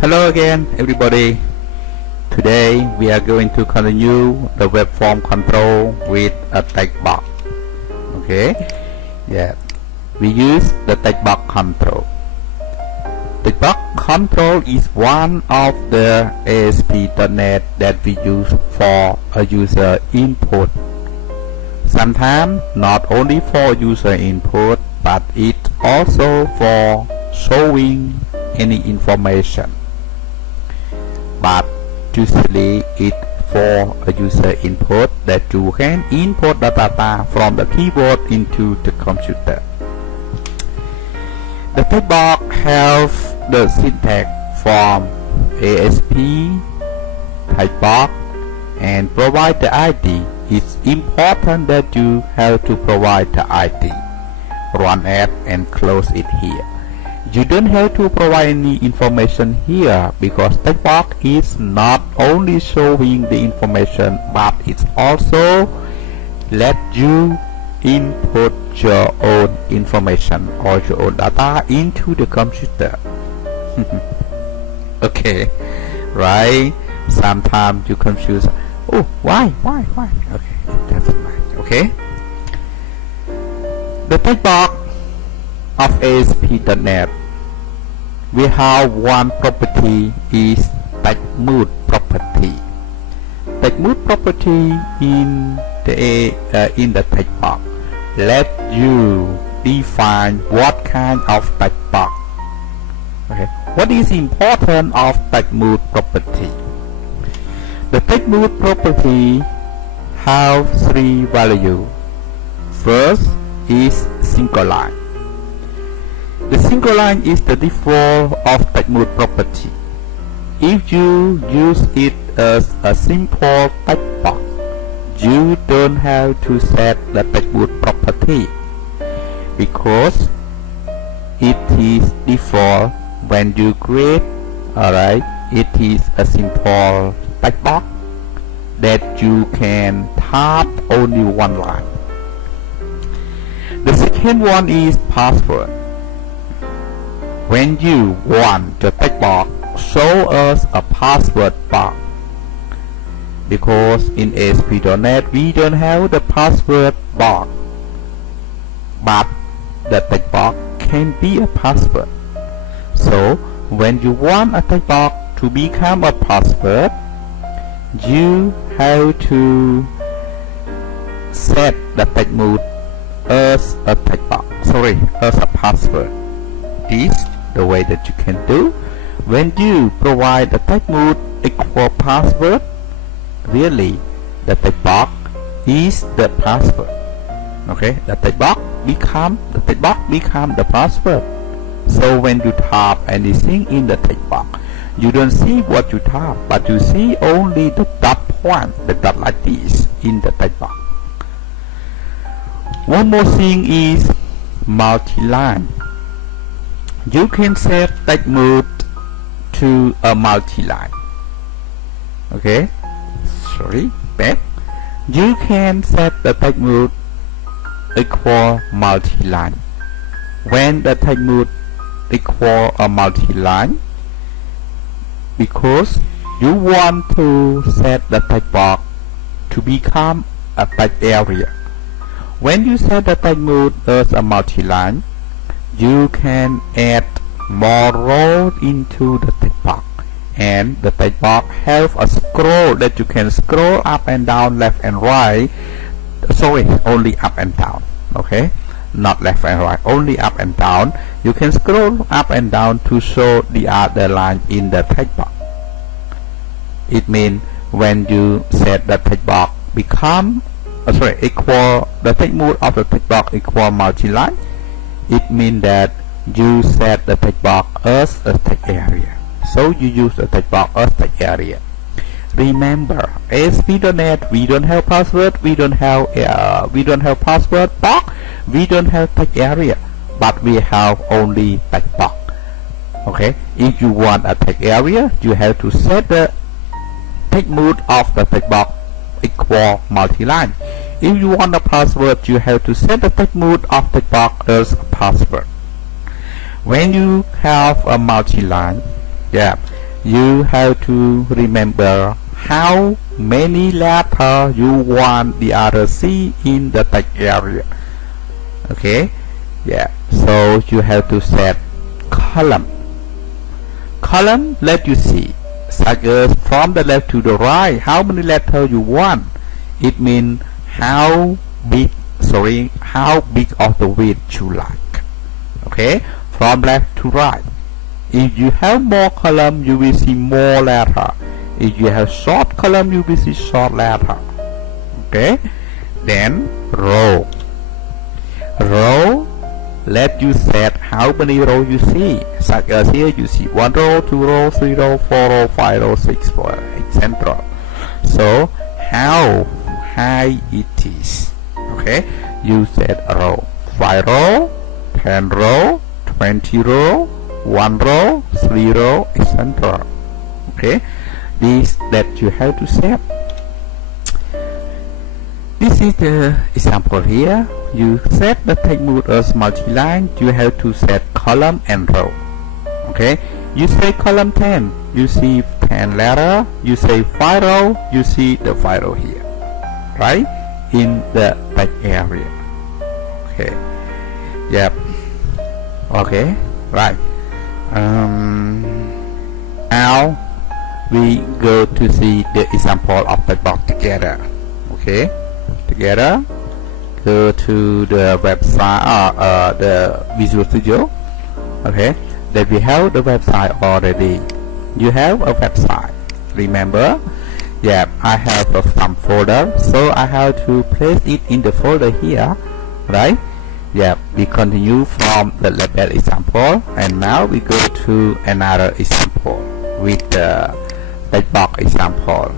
Hello again everybody. Today we are going to continue the web form control with a text box. Okay, yeah, we use the text box control. Text box control is one of the ASP.NET that we use for a user input. Sometimes not only for user input, but it also for showing any information. But usually it for a user input that you can input the data from the keyboard into the computer. The text box has the syntax from ASP text box and provide the ID. It's important that you have to provide the ID. Run app and close it here. You don't have to provide any information here because text box is not only showing the information but it's also let you input your own information or your own data into the computer. Okay, right? Sometimes you confuse. Oh, why? Okay, it doesn't matter. Okay, the text box of ASP.NET, we have one property is text mode property. Text mode property in the text box let you define what kind of text box. Okay, what is important of text mode property? The text mode property have three values. First is single line. The single line is the default of text mode property. If you use it as a simple text box, you don't have to set the text mode property because it is default when you create. Alright, it is a simple text box that you can type only one line. The second one is password. When you want the text box show us a password box, because in ASP.NET we don't have the password box, but the text box can be a password. So when you want a text box to become a password, you have to set the text mode as a text box, as a password. This the way that you can do. When you provide the text mode equal password, really the text box is the password. Okay, the text box become the password. So when you type anything in the text box, you don't see what you type, but you see only the dot point, the dot like this in the text box. One more thing is multi-line. You can set text mode to a multi-line. Okay, back. You can set the text mode equal multi-line. When the text mode equal a multi-line, because you want to set the text box to become a text area. When you set the text mode as a multi-line, you can add more rows into the text box, and the text box have a scroll that you can scroll up and down, left and right. Sorry, only up and down. Okay, not left and right, only up and down. You can scroll up and down to show the other line in the text box. It means when you set the text box become equal, the text mode of the text box equal multi-line, it means that you set the text box as a text area. So you use the text box as text area. Remember, ASP.NET we don't have password, we don't have password box, we don't have text area, but we have only text box. Okay, if you want a text area, you have to set the text mode of the text box equal multi-line. If you want a password, you have to set the text mode of the box as a password. When you have a multi-line, you have to remember how many letters you want the other see in the text area. Okay, yeah, so you have to set column. Column let you see, such as from the left to the right, how many letters you want. It means how big of the width you like. Okay, from left to right. If you have more column, you will see more letter. If you have short column, you will see short letter. Okay, then row. Row let you set how many rows you see, such as here you see 1 row, 2 row, 3 row, 4 row, 5 row, 6 row, etc. So how high it is. Okay, you set a row, 5 row, 10 row, 20 row, 1 row, 3 row, etc. Okay, this that you have to set. This is the example here. You set the text mode as multi-line. You have to set column and row. Okay, you say column 10, you see 10 letter. You say 5 row, you see the 5 row here, right, in the text area. Okay, yep. Okay, right. Now we go to see the example of the box together. Okay, together go to the website or the Visual Studio. Okay, that we have the website already. You have a website, remember? Yeah, I have some folder, so I have to place it in the folder here, right? Yeah, we continue from the label example, and now we go to another example with the text box example.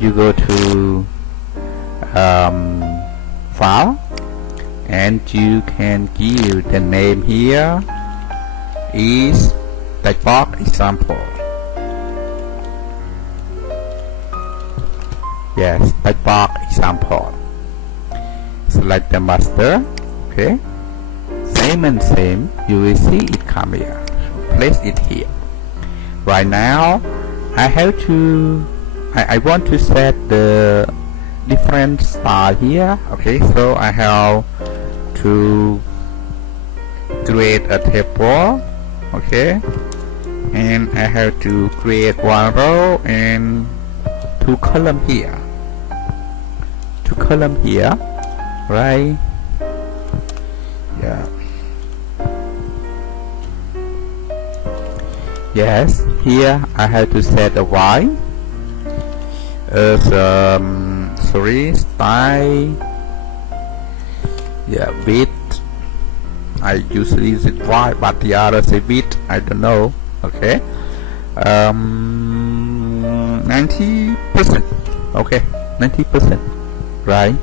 You go to file, and you can give the name here is text box example. Yes, text box example. Select the master. Okay, same and same, you will see it come here. Place it here. Right now I want to set the different style here. Okay, so I have to create a table. Okay, and I have to create 1 row and 2 column here, 2 column here, right? Yeah. Yes, here I have to set a Y as style. Yeah, width. I usually use it Y, but the other say width. I don't know. Okay. 90%. Okay, 90%. Right.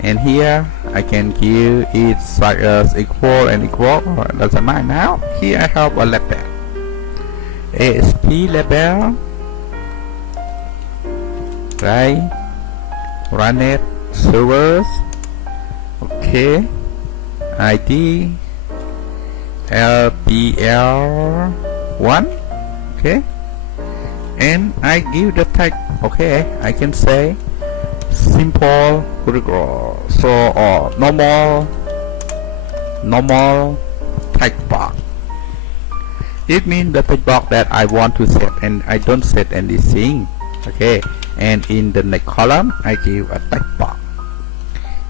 And here I can give it such as equal and equal. Doesn't matter now. Here I have a label. ASP label. Right. Run it. Servers. Okay. ID. LPL1. Okay. And I give the tag. Okay. I can say simple regular, so or normal text box. It means the text box that I want to set, and I don't set anything. Okay, and in the next column I give a text box.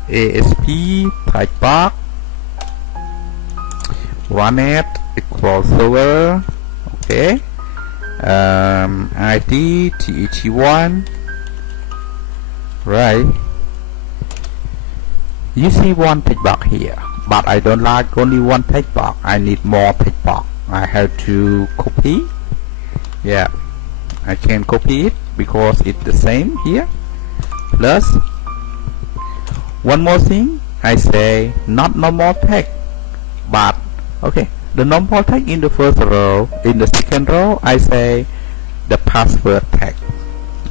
ASP text box run it equals server. Okay, ID TET1. Right, you see one text box here, but I don't like only one text box. I need more text box. I have to copy. Yeah, I can copy it because it's the same here. Plus one more thing, I say not normal text, but okay, the normal text in the first row. In the second row I say the password text.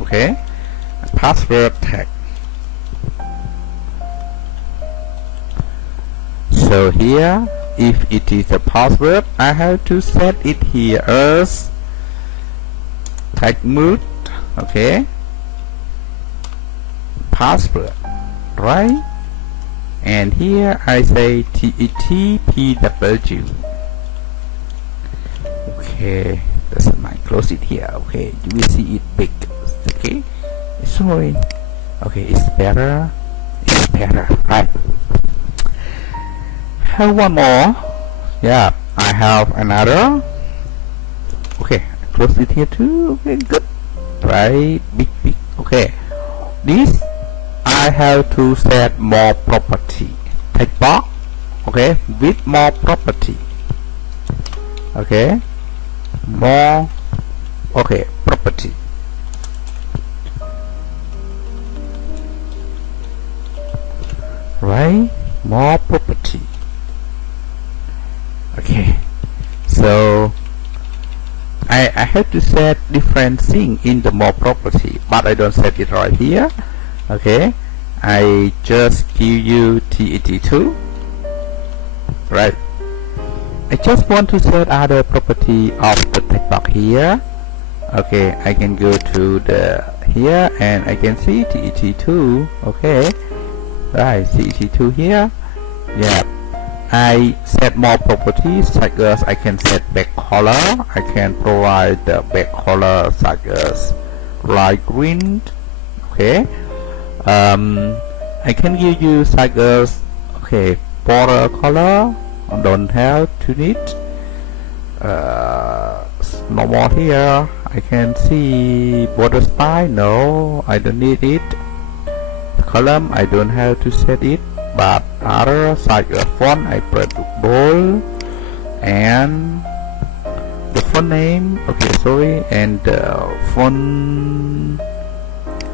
Okay, password tag. So here, if it is a password, I have to set it here as type mode, okay, password, right? And here I say TETPW. Okay, that's my close it here. Okay, you will see it big. Okay, sorry. Okay, it's better. It's better, right? Have one more. Yeah, I have another. Okay, close it here too. Okay, good. Right, big. Okay, this I have to set more property. Type box. Okay, with more property. Okay, more. Okay, property. Right, more property. Okay, so I have to set different thing in the more property, but I don't set it right here. Okay, I just give you TET2. Right, I just want to set other property of the text box here. Okay, I can go to the here and I can see TET2. Okay, right, TET2 here. Yeah, I set more properties such as I can set back color. I can provide the back color such as light green. Okay, I can give you such as okay border color. I don't have to need. No more here. I can see border style. No, I don't need it. Column I don't have to set it. But other such as font I press bold and the font name. Okay, sorry, and font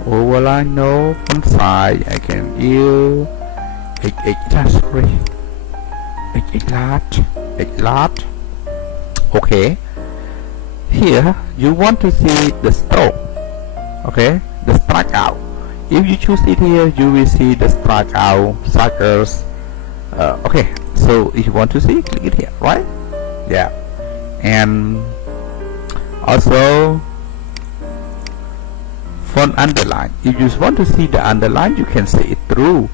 overline. No, font size I can use sorry, large. Okay, here you want to see the stroke. Okay, the strike out. If you choose it here, you will see the strike out such as okay, so if you want to see, click it here, right? Yeah, and also font underline. If you want to see the underline, you can see it through.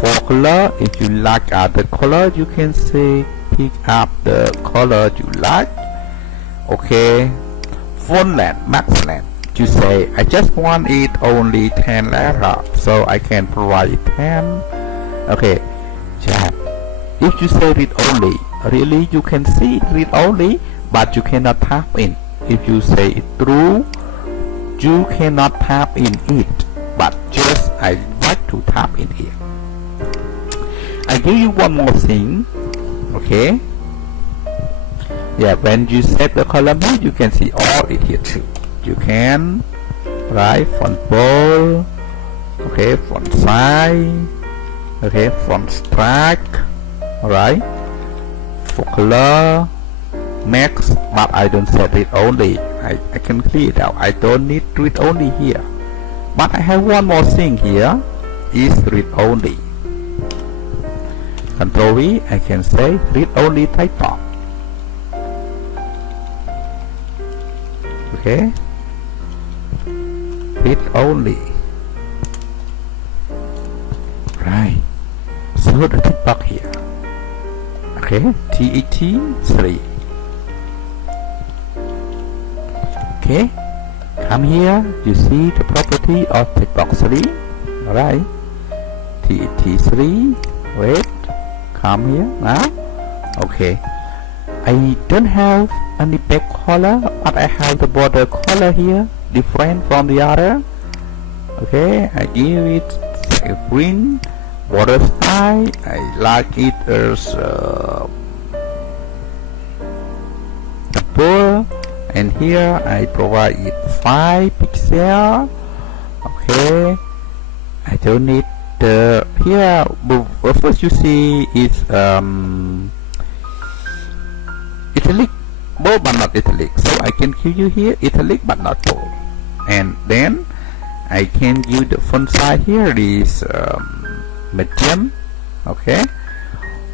For color, if you like other color, you can say pick up the color you like. Okay, font length, max length. You say I just want it only 10 letters, so I can provide it 10. Okay, yeah. If you say read only, really you can see read only, but you cannot tap in. If you say it through, you cannot tap in it, but just I like to tap in here. I give you one more thing. Okay, yeah, when you set the column here, you can see all it here too. You can write font bold, okay, font size, okay, font strike, right, for color, max, but I don't set it only. I can clear it out. I don't need read only here, but I have one more thing here is read only. Control V, I can say read only type box. Okay, read only. Right, so the text box here. Okay, TET3. Okay, come here, you see the property of text box 3. Alright, TET3. Wait, come here now. Okay, I don't have any back color, but I have the border color here, different from the other. Okay, I give it a green border style. I like it as purple, and here I provide it 5 pixels. Okay, I don't need the here. First you see it's italic, bold but not italic, so I can give you here italic but not bold, and then I can use the font size here is medium. Okay,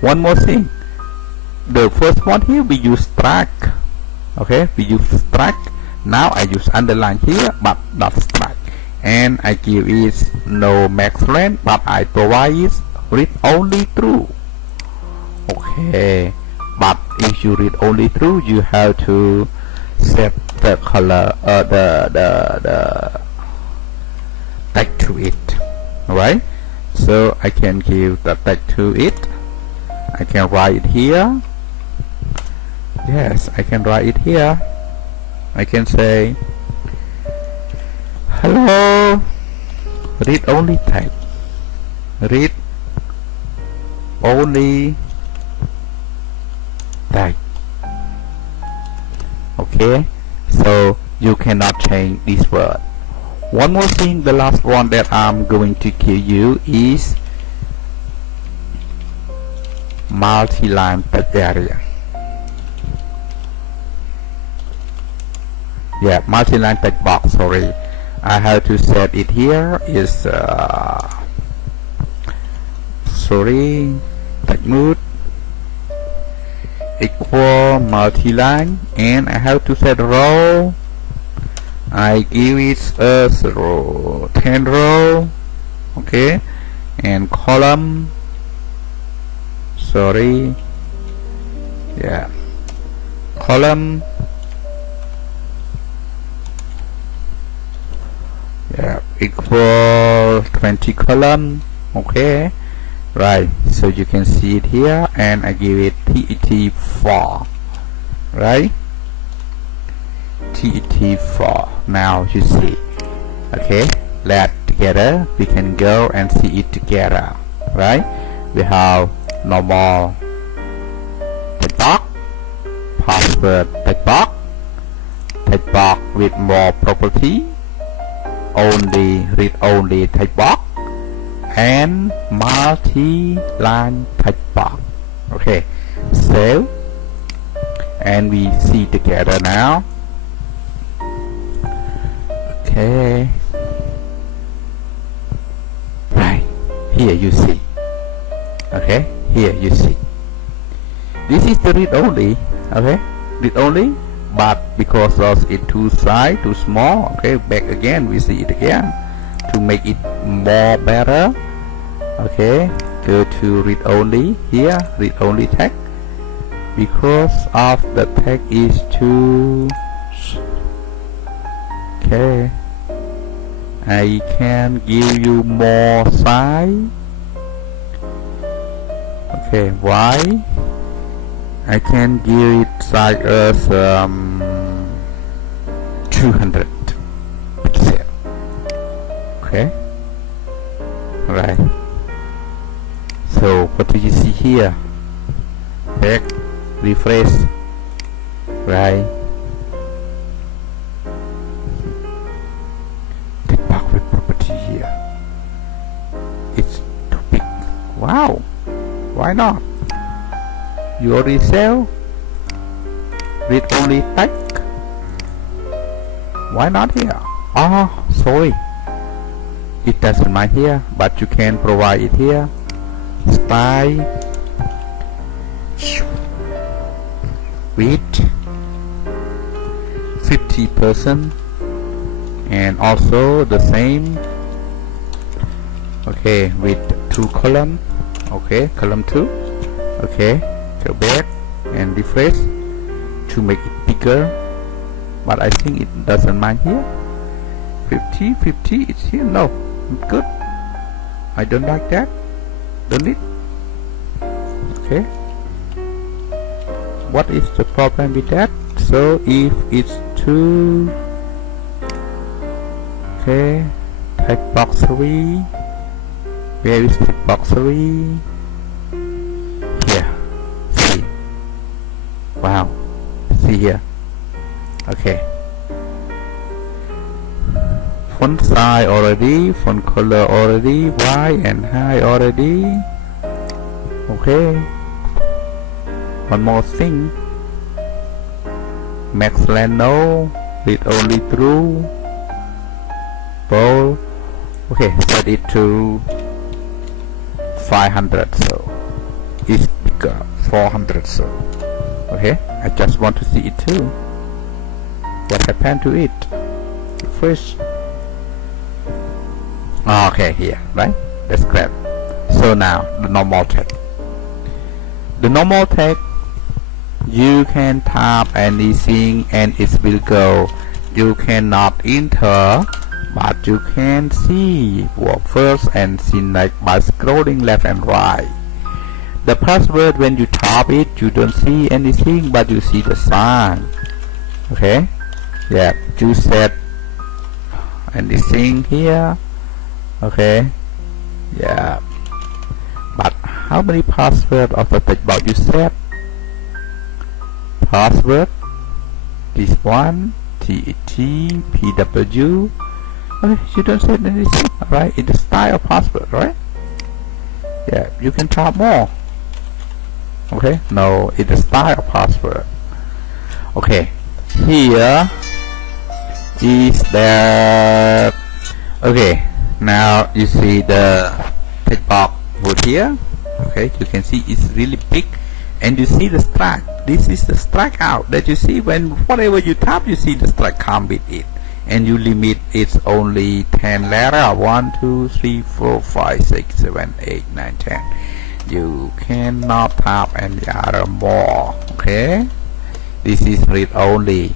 one more thing, the first one here we use strike. Okay, we use strike, Now I use underline here but not strike, and I give it no max length but I provide it read only true. Okay, but if you read only true, you have to set the color the tag to it. Alright, so I can give the tag to it. I can write it here. Yes, I can write it here. I can say hello read only tag, read only tag. Okay, so you cannot change this word. One more thing, the last one that I'm going to give you is multi-line text area. Yeah, multi-line text box, sorry. I have to set it here is sorry, text mode equal multi-line, and I have to set row. I give it a 10 row, okay, and column, sorry, yeah, column, yeah, equal 20 column, okay, right. So you can see it here, and I give it TET4, right, TET4. Now you see, okay, let together we can go and see it together, right? We have normal text box, password text box with more property, only read only text box, and multi-line text box. Okay, so and we see together now. Okay, right here you see. Okay, here you see. This is the read only. Okay, read only, but because of it too size too small. Okay, back again we see it again to make it more better. Okay, go to read only here, read only tag, because of the tag is too. Okay, I can give you more size. Okay, why? I can give it size as 200 pixel. Okay, right. So what do you see here? Back, refresh, right? Take back with property here. It's too big. Wow. Why not? You already sell read only tag. Why not here? Oh, sorry, it doesn't mind here, but you can provide it here. Style with 50%, and also the same. Okay, with 2 column. Okay, column 2. Okay, go back and refresh to make it bigger, but I think it doesn't mind here. 50 it's here. No, good. I don't like that. Don't it? Okay, what is the problem with that? So if it's too, okay, text box 3, where is text box 3? Here, see. Wow, see here. Okay, font size already, font color already, wide and high already. Okay, one more thing, max length no, read only true, bold. Okay, set it to 500, so it's bigger, 400. So okay, I just want to see it too. what happened to it? Refresh. Okay, here, right? That's correct. So now the normal text. The normal text, you can type anything and it will go. You cannot enter, but you can see word first and see next by scrolling left and right. The password, when you type it, you don't see anything, but you see the sign. Okay? Yeah, you set anything here. Okay? Yeah. But how many password of the text box you set? Password, this one, TET, PW. Okay, you don't set anything, right? It's the style password, right? Yeah, you can type more. Okay, no, it's the style password. Okay, here is the. Okay, now you see the text box over here. Okay, you can see it's really big, and you see the strike. This is the strikeout that you see when whatever you type, you see the strike come with it, and you limit it's only 10 letter. 1, 2, 3, 4, 5, 6, 7, 8, 9, 10. You cannot type any other more. Okay, this is read only.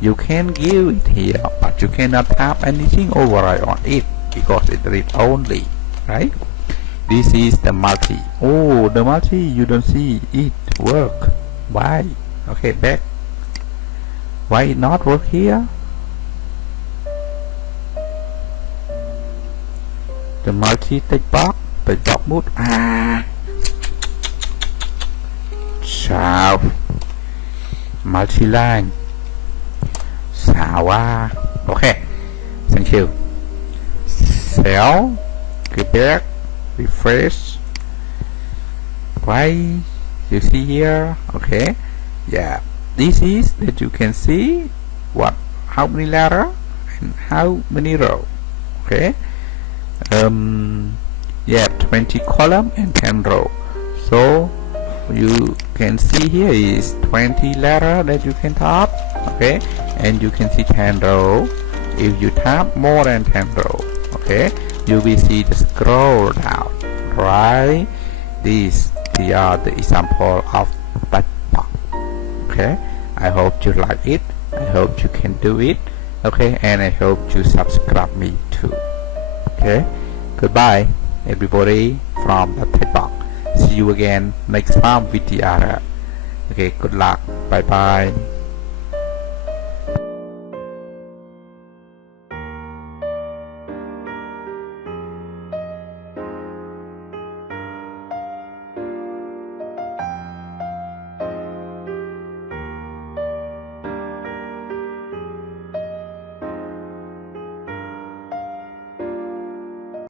You can give it here, but you cannot type anything override on it because it read only, right? This is the multi. Oh, the multi, you don't see it work. Why? Okay, back. Why it not work here? The multi text box mode. Sao multi-line. Sao. Okay, thank you. Cell, go back, refresh. Why? You see here. Okay, yeah, this is that you can see what, how many letter and how many row. Okay, yeah, 20 column and 10 row. So you can see here is 20 letter that you can type. Okay, and you can see 10 row. If you type more than 10 row, okay, you will see the scroll down, right? These are the example of text box. Okay, I hope you like it. I hope you can do it. Okay, and I hope you subscribe me too. Okay, goodbye everybody from the text box. See you again next time with the other. Okay, good luck. Bye bye.